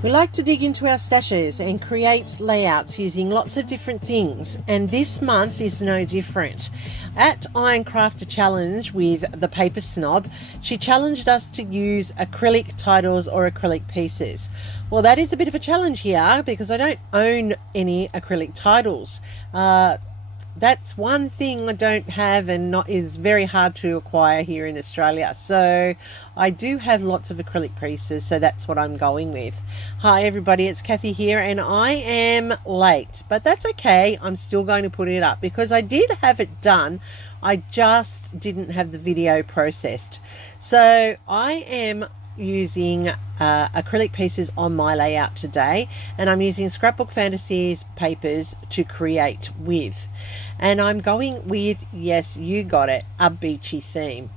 We like to dig into our stashes and create layouts using lots of different things, and this month is no different. At Ironcrafter Challenge with the Paper Snob, she challenged us to use acrylic titles or acrylic pieces. Well, that is a bit of a challenge here because I don't own any acrylic titles. That's one thing I don't have and is very hard to acquire here in Australia. So I do have lots of acrylic pieces, so that's what I'm going with. Hi everybody, it's Kathy here, and I am late, but that's okay. I'm still going to put it up because I did have it done. I just didn't have the video processed. So I am using acrylic pieces on my layout today, and I'm using Scrapbook Fantasies papers to create with, and I'm going with, yes, you got it, a beachy theme.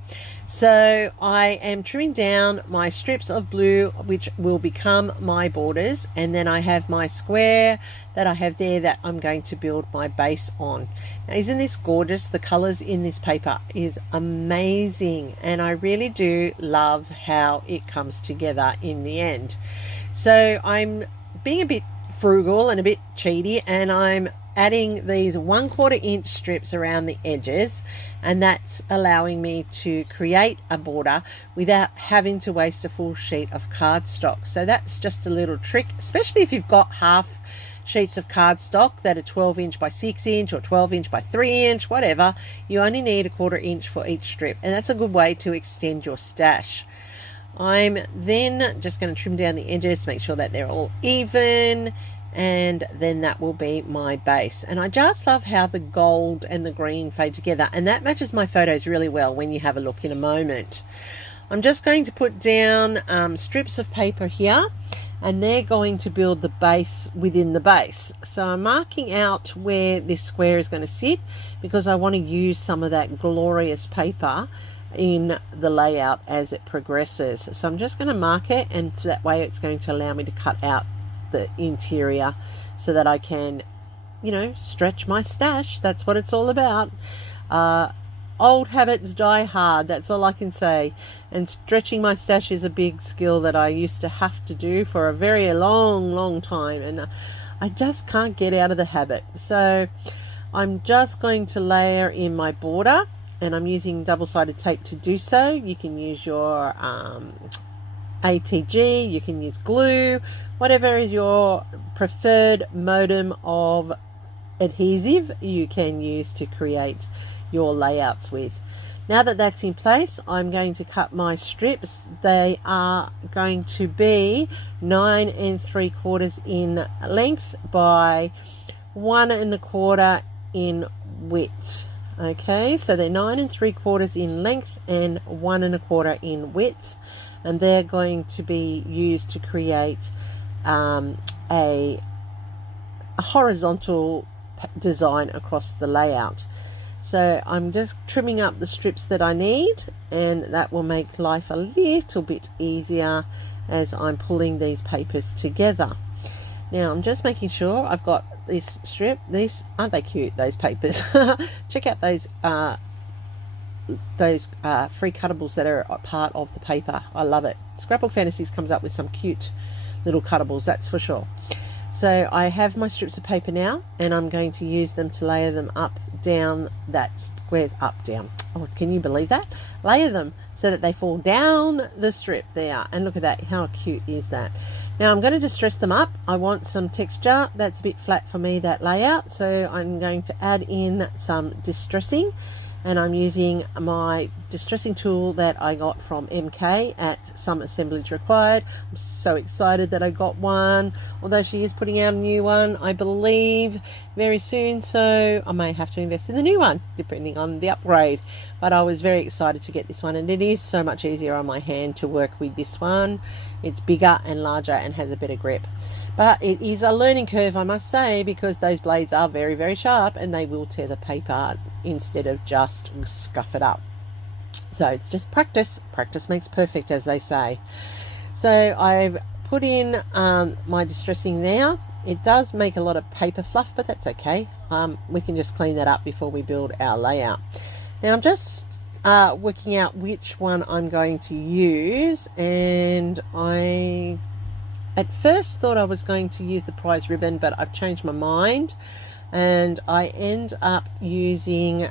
So I am trimming down my strips of blue, which will become my borders, and then I have my square that I have there that I'm going to build my base on. Now, isn't this gorgeous? The colors in this paper is amazing, and I really do love how it comes together in the end. So I'm being a bit frugal and a bit cheaty, and I'm adding these 1/4 inch strips around the edges, and that's allowing me to create a border without having to waste a full sheet of cardstock. So that's just a little trick, especially if you've got half sheets of cardstock that are 12 inch by 6 inch or 12 inch by 3 inch, whatever. You only need 1/4 inch for each strip, and that's a good way to extend your stash. I'm then just going to trim down the edges to make sure that they're all even, and then that will be my base. And I just love how the gold and the green fade together, and that matches my photos really well when you have a look in a moment. I'm just going to put down strips of paper here, and they're going to build the base within the base. So I'm marking out where this square is going to sit because I want to use some of that glorious paper in the layout as it progresses. So I'm just going to mark it, and that way it's going to allow me to cut out the interior so that I can, you know, stretch my stash. That's what it's all about. Old habits die hard, that's all I can say, and stretching my stash is a big skill that I used to have to do for a very long time, and I just can't get out of the habit. So I'm just going to layer in my border, and I'm using double-sided tape to do so. You can use your ATG, you can use glue, whatever is your preferred modem of adhesive you can use to create your layouts with. Now that that's in place, I'm going to cut my strips. They are going to be 9 3/4 in length by 1 1/4 in width. Okay, so they're 9 3/4 in length and 1 1/4 in width, and they're going to be used to create a horizontal design across the layout. So I'm just trimming up the strips that I need, and that will make life a little bit easier as I'm pulling these papers together. Now I'm just making sure I've got this strip. These, aren't they cute, those papers? Check out those free cuttables that are a part of the paper. I love it. Scrapbook Fantasies comes up with some cute little cuttables, that's for sure. So I have my strips of paper now, and I'm going to use them to layer them up, down that square, up, down. Oh, can you believe that? Layer them so that they fall down the strip there, and look at that, how cute is that? Now I'm going to distress them up. I want some texture. That's a bit flat for me, that layout, so I'm going to add in some distressing, and I'm using my distressing tool that I got from MK at Some Assemblage Required. I'm so excited that I got one, although she is putting out a new one, I believe, very soon, so I may have to invest in the new one depending on the upgrade. But I was very excited to get this one, and it is so much easier on my hand to work with this one. It's bigger and larger and has a better grip. But it is a learning curve, I must say, because those blades are very sharp, and they will tear the paper instead of just scuff it up. So it's just practice. Practice makes perfect, as they say. So I've put in my distressing there. It does make a lot of paper fluff, but that's okay. We can just clean that up before we build our layout. Now I'm just working out which one I'm going to use, and I at first thought I was going to use the prize ribbon, but I've changed my mind, and I end up using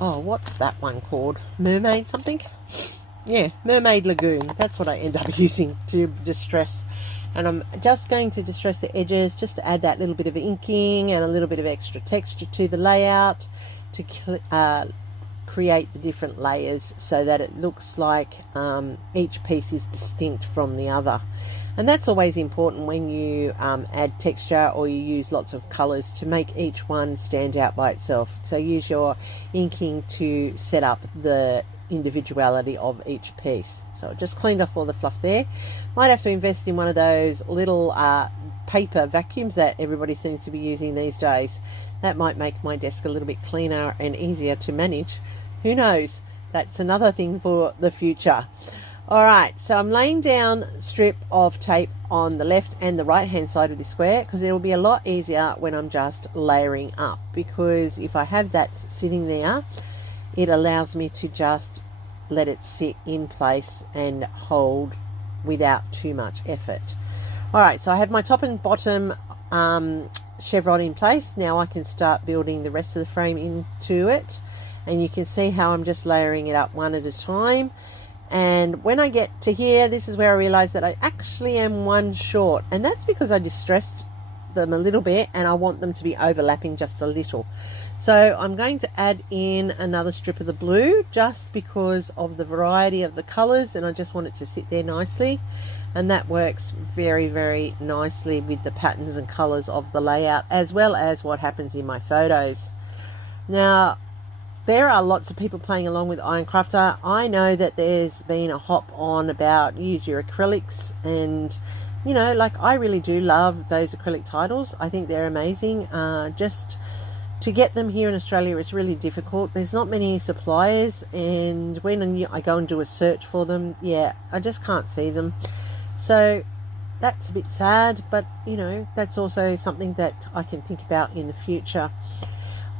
oh, what's that one called? Mermaid something? Yeah, Mermaid Lagoon. That's what I end up using to distress. And I'm just going to distress the edges just to add that little bit of inking and a little bit of extra texture to the layout to create the different layers so that it looks like each piece is distinct from the other. And that's always important when you add texture or you use lots of colors to make each one stand out by itself. So use your inking to set up the individuality of each piece. So I just cleaned off all the fluff there. Might have to invest in one of those little paper vacuums that everybody seems to be using these days. That might make my desk a little bit cleaner and easier to manage. Who knows? That's another thing for the future. Alright, so I'm laying down a strip of tape on the left and the right hand side of the square because it will be a lot easier when I'm just layering up, because if I have that sitting there, it allows me to just let it sit in place and hold without too much effort. Alright, so I have my top and bottom chevron in place. Now I can start building the rest of the frame into it, and you can see how I'm just layering it up one at a time. And when I get to here, this is where I realize that I actually am one short, and that's because I distressed them a little bit and I want them to be overlapping just a little. So I'm going to add in another strip of the blue just because of the variety of the colors, and I just want it to sit there nicely, and that works very, very nicely with the patterns and colors of the layout as well as what happens in my photos. Now, there are lots of people playing along with Ironcrafter. I know that there's been a hop on about use your acrylics, and you know, like, I really do love those acrylic titles. I think they're amazing. Just to get them here in Australia is really difficult. There's not many suppliers, and when I go and do a search for them, yeah, I just can't see them. So that's a bit sad, but you know, that's also something that I can think about in the future.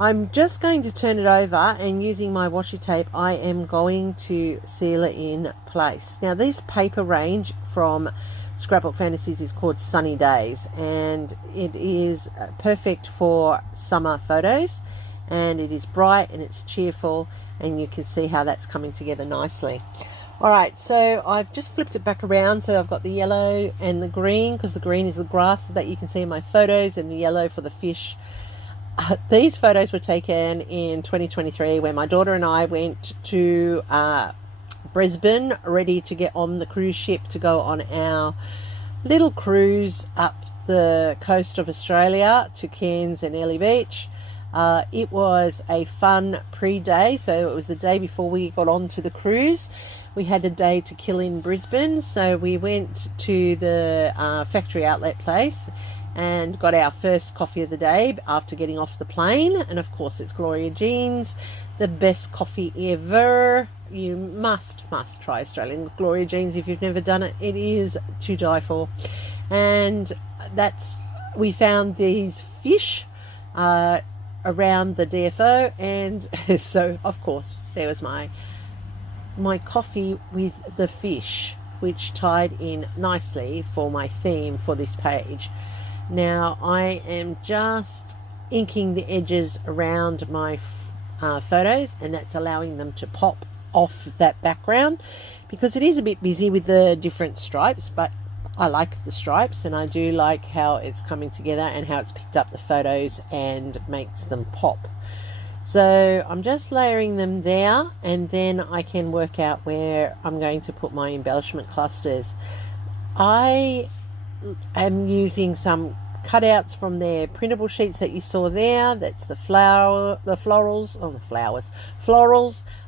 I'm just going to turn it over, and using my washi tape I am going to seal it in place. Now, this paper range from Scrapbook Fantasies is called Sunny Days, and it is perfect for summer photos, and it is bright and it's cheerful, and you can see how that's coming together nicely. Alright, so I've just flipped it back around, so I've got the yellow and the green, because the green is the grass that you can see in my photos, and the yellow for the fish. These photos were taken in 2023 when my daughter and I went to Brisbane, ready to get on the cruise ship to go on our little cruise up the coast of Australia to Cairns and Airlie Beach. It was a fun pre-day, so it was the day before we got on to the cruise. We had a day to kill in Brisbane, so we went to the factory outlet place and got our first coffee of the day after getting off the plane, and of course it's Gloria Jean's, the best coffee ever. You must try Australian Gloria Jean's if you've never done it. It is to die for. And we found these fish around the DFO, and so of course there was my coffee with the fish, which tied in nicely for my theme for this page. Now I am just inking the edges around my photos, and that's allowing them to pop off that background, because it is a bit busy with the different stripes, but I like the stripes, and I do like how it's coming together and how it's picked up the photos and makes them pop. So I'm just layering them there, and then I can work out where I'm going to put my embellishment clusters. I am using some cutouts from their printable sheets that you saw there. That's the florals.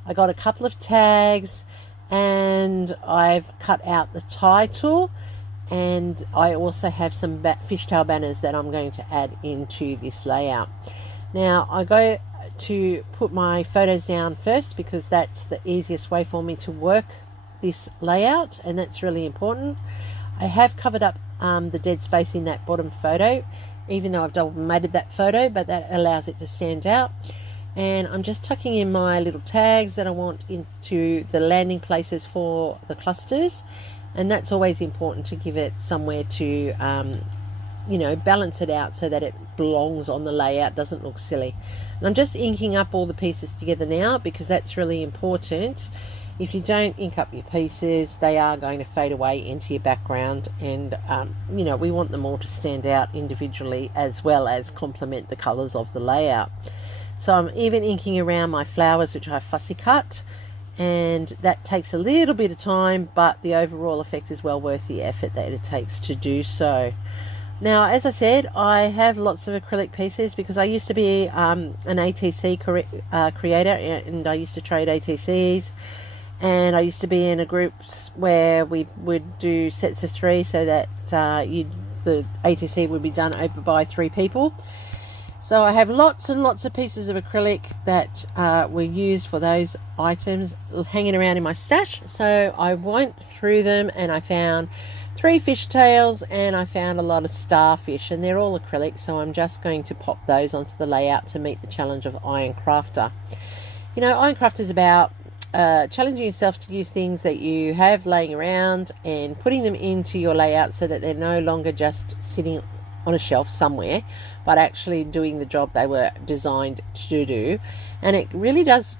I got a couple of tags, and I've cut out the title, and I also have some fishtail banners that I'm going to add into this layout. Now I go to put my photos down first, because that's the easiest way for me to work this layout, and that's really important. I have covered up the dead space in that bottom photo, even though I've double matted that photo, but that allows it to stand out. And I'm just tucking in my little tags that I want into the landing places for the clusters, and that's always important, to give it somewhere to you know, balance it out so that it belongs on the layout, doesn't look silly. And I'm just inking up all the pieces together now, because that's really important. If you don't ink up your pieces, they are going to fade away into your background, and you know, we want them all to stand out individually as well as complement the colors of the layout. So I'm even inking around my flowers, which I fussy cut, and that takes a little bit of time, but the overall effect is well worth the effort that it takes to do so. Now, as I said, I have lots of acrylic pieces because I used to be an ATC creator, and I used to trade ATCs, and I used to be in a groups where we would do sets of 3, so that the ATC would be done over by 3 people. So I have lots and lots of pieces of acrylic that were used for those items hanging around in my stash. So I went through them and I found 3 fishtails, and I found a lot of starfish, and they're all acrylic, so I'm just going to pop those onto the layout to meet the challenge of Iron Crafter. You know, Iron Crafter is about challenging yourself to use things that you have laying around and putting them into your layout so that they're no longer just sitting on a shelf somewhere, but actually doing the job they were designed to do. And it really does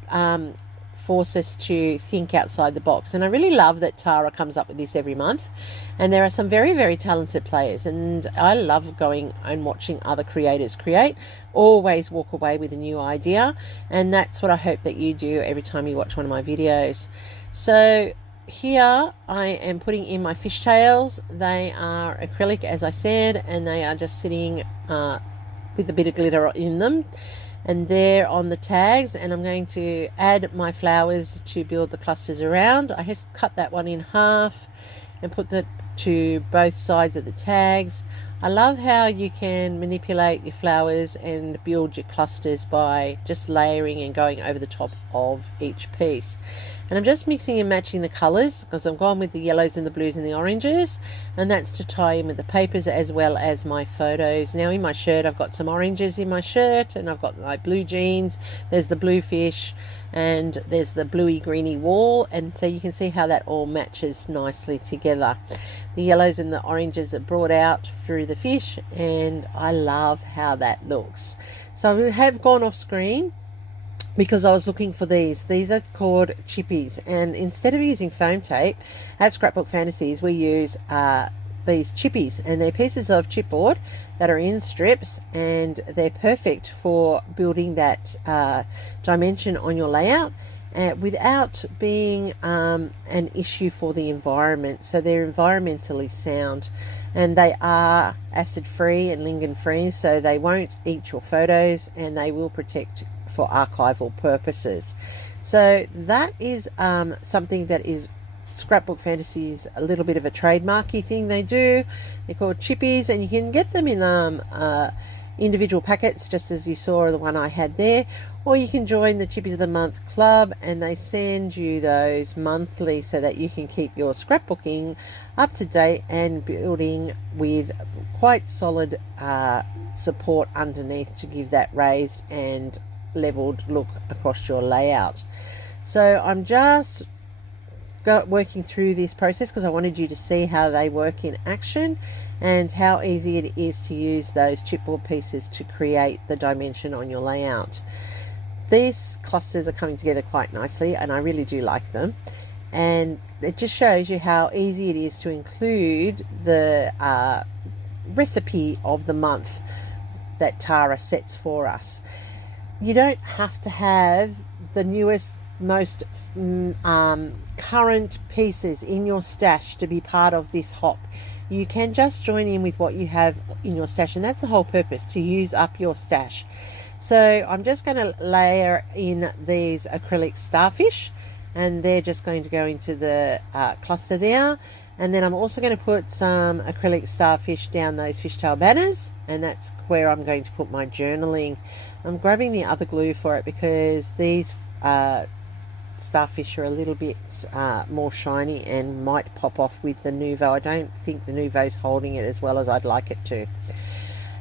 force us to think outside the box, and I really love that Tara comes up with this every month, and there are some very, very talented players, and I love going and watching other creators create. Always walk away with a new idea, and that's what I hope that you do every time you watch one of my videos. So here I am putting in my fishtails. They are acrylic, as I said, and they are just sitting with a bit of glitter in them, and they're on the tags, and I'm going to add my flowers to build the clusters around. I have cut that one in half and put that to both sides of the tags. I love how you can manipulate your flowers and build your clusters by just layering and going over the top of each piece. And I'm just mixing and matching the colors, because I've gone with the yellows and the blues and the oranges, and that's to tie in with the papers as well as my photos. Now in my shirt, I've got some oranges in my shirt, and I've got my blue jeans, there's the blue fish, and there's the bluey greeny wall, and so you can see how that all matches nicely together. The yellows and the oranges are brought out through the fish, and I love how that looks. So I have gone off screen because I was looking for these. These are called chippies, and instead of using foam tape at Scrapbook Fantasies, we use these chippies, and they're pieces of chipboard that are in strips, and they're perfect for building that dimension on your layout without being an issue for the environment. So they're environmentally sound, and they are acid free and lignin free, so they won't eat your photos, and they will protect for archival purposes. So that is something that is Scrapbook Fantasies, a little bit of a trademarky thing they do. They're called chippies, and you can get them in individual packets, just as you saw the one I had there, or you can join the Chippies of the Month club, and they send you those monthly so that you can keep your scrapbooking up to date and building with quite solid support underneath to give that raised and leveled look across your layout. So I'm just working through this process because I wanted you to see how they work in action and how easy it is to use those chipboard pieces to create the dimension on your layout. These clusters are coming together quite nicely, and I really do like them, and it just shows you how easy it is to include the recipe of the month that Tara sets for us. You don't have to have the newest, most current pieces in your stash to be part of this hop. You can just join in with what you have in your stash, and that's the whole purpose, to use up your stash. So I'm just going to layer in these acrylic starfish, and they're just going to go into the cluster there. And then I'm also going to put some acrylic starfish down those fishtail banners, and that's where I'm going to put my journaling. I'm grabbing the other glue for it because these starfish are a little bit more shiny and might pop off with the Nuvo. I don't think the Nuvo's holding it as well as I'd like it to.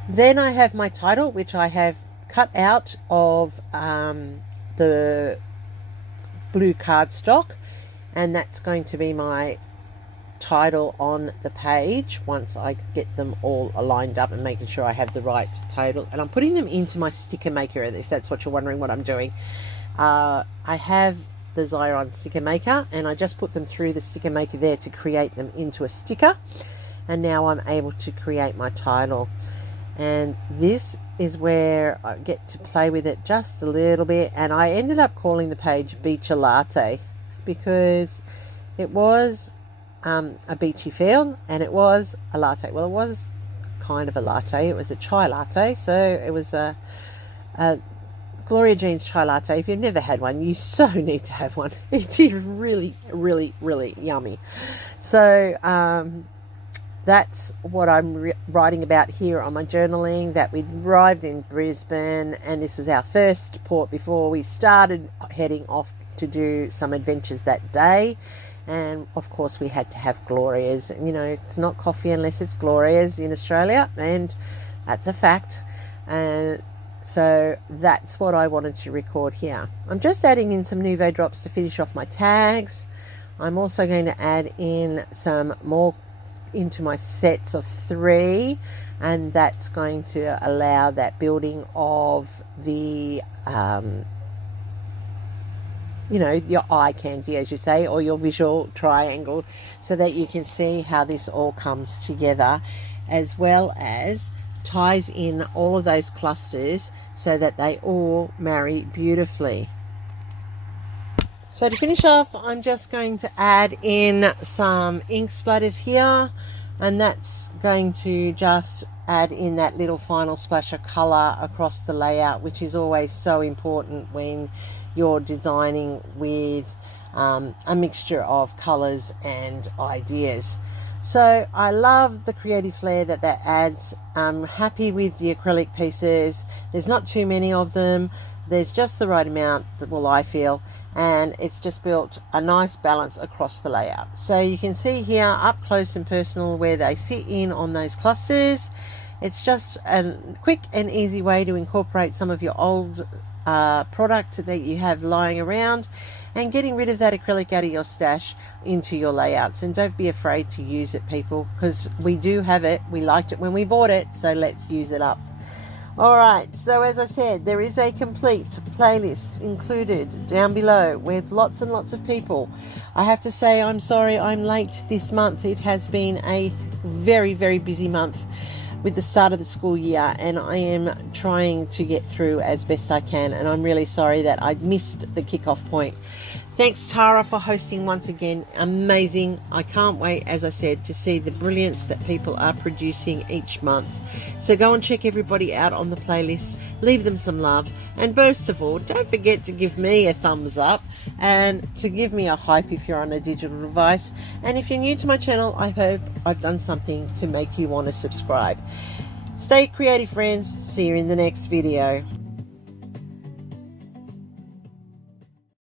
Then I have my title, which I have cut out of the blue cardstock, and that's going to be my title on the page once I get them all aligned up and making sure I have the right title. And I'm putting them into my sticker maker, if that's what you're wondering what I'm doing. I have the Xyron sticker maker, and I just put them through the sticker maker there to create them into a sticker. And now I'm able to create my title. And this is where I get to play with it just a little bit. And I ended up calling the page Beach Latte because it was a beachy feel, and it was a latte. Well, it was kind of a latte. It was a chai latte. So it was a Gloria Jean's chai latte. If you've never had one, you so need to have one. It is really, really, really yummy. So that's what I'm writing about here on my journaling, that we arrived in Brisbane, and this was our first port before we started heading off to do some adventures that day. And of course we had to have Gloria's. You know, it's not coffee unless it's Gloria's in Australia, and that's a fact. And so that's what I wanted to record here. I'm just adding in some Nouveau drops to finish off my tags. I'm also going to add in some more into my sets of 3, and that's going to allow that building of the you know, your eye candy, as you say, or your visual triangle, so that you can see how this all comes together, as well as ties in all of those clusters so that they all marry beautifully. So to finish off, I'm just going to add in some ink splatters here, and that's going to just add in that little final splash of colour across the layout, which is always so important when you're designing with a mixture of colours and ideas. So I love the creative flair that adds. I'm happy with the acrylic pieces. There's not too many of them. There's just the right amount, well, I feel, and it's just built a nice balance across the layout. So you can see here up close and personal where they sit in on those clusters. It's just a quick and easy way to incorporate some of your old product that you have lying around, and getting rid of that acrylic out of your stash into your layouts. And don't be afraid to use it, people, because we do have it. We liked it when we bought it, so let's use it up. Alright, so as I said, there is a complete playlist included down below with lots and lots of people. I have to say I'm sorry I'm late this month. It has been a very, very busy month with the start of the school year, and I am trying to get through as best I can, and I'm really sorry that I missed the kickoff point. Thanks, Tara, for hosting once again. Amazing. I can't wait, as I said, to see the brilliance that people are producing each month. So go and check everybody out on the playlist, leave them some love, and most of all, don't forget to give me a thumbs up and to give me a hype if you're on a digital device. And if you're new to my channel, I hope I've done something to make you want to subscribe. Stay creative, friends. See you in the next video.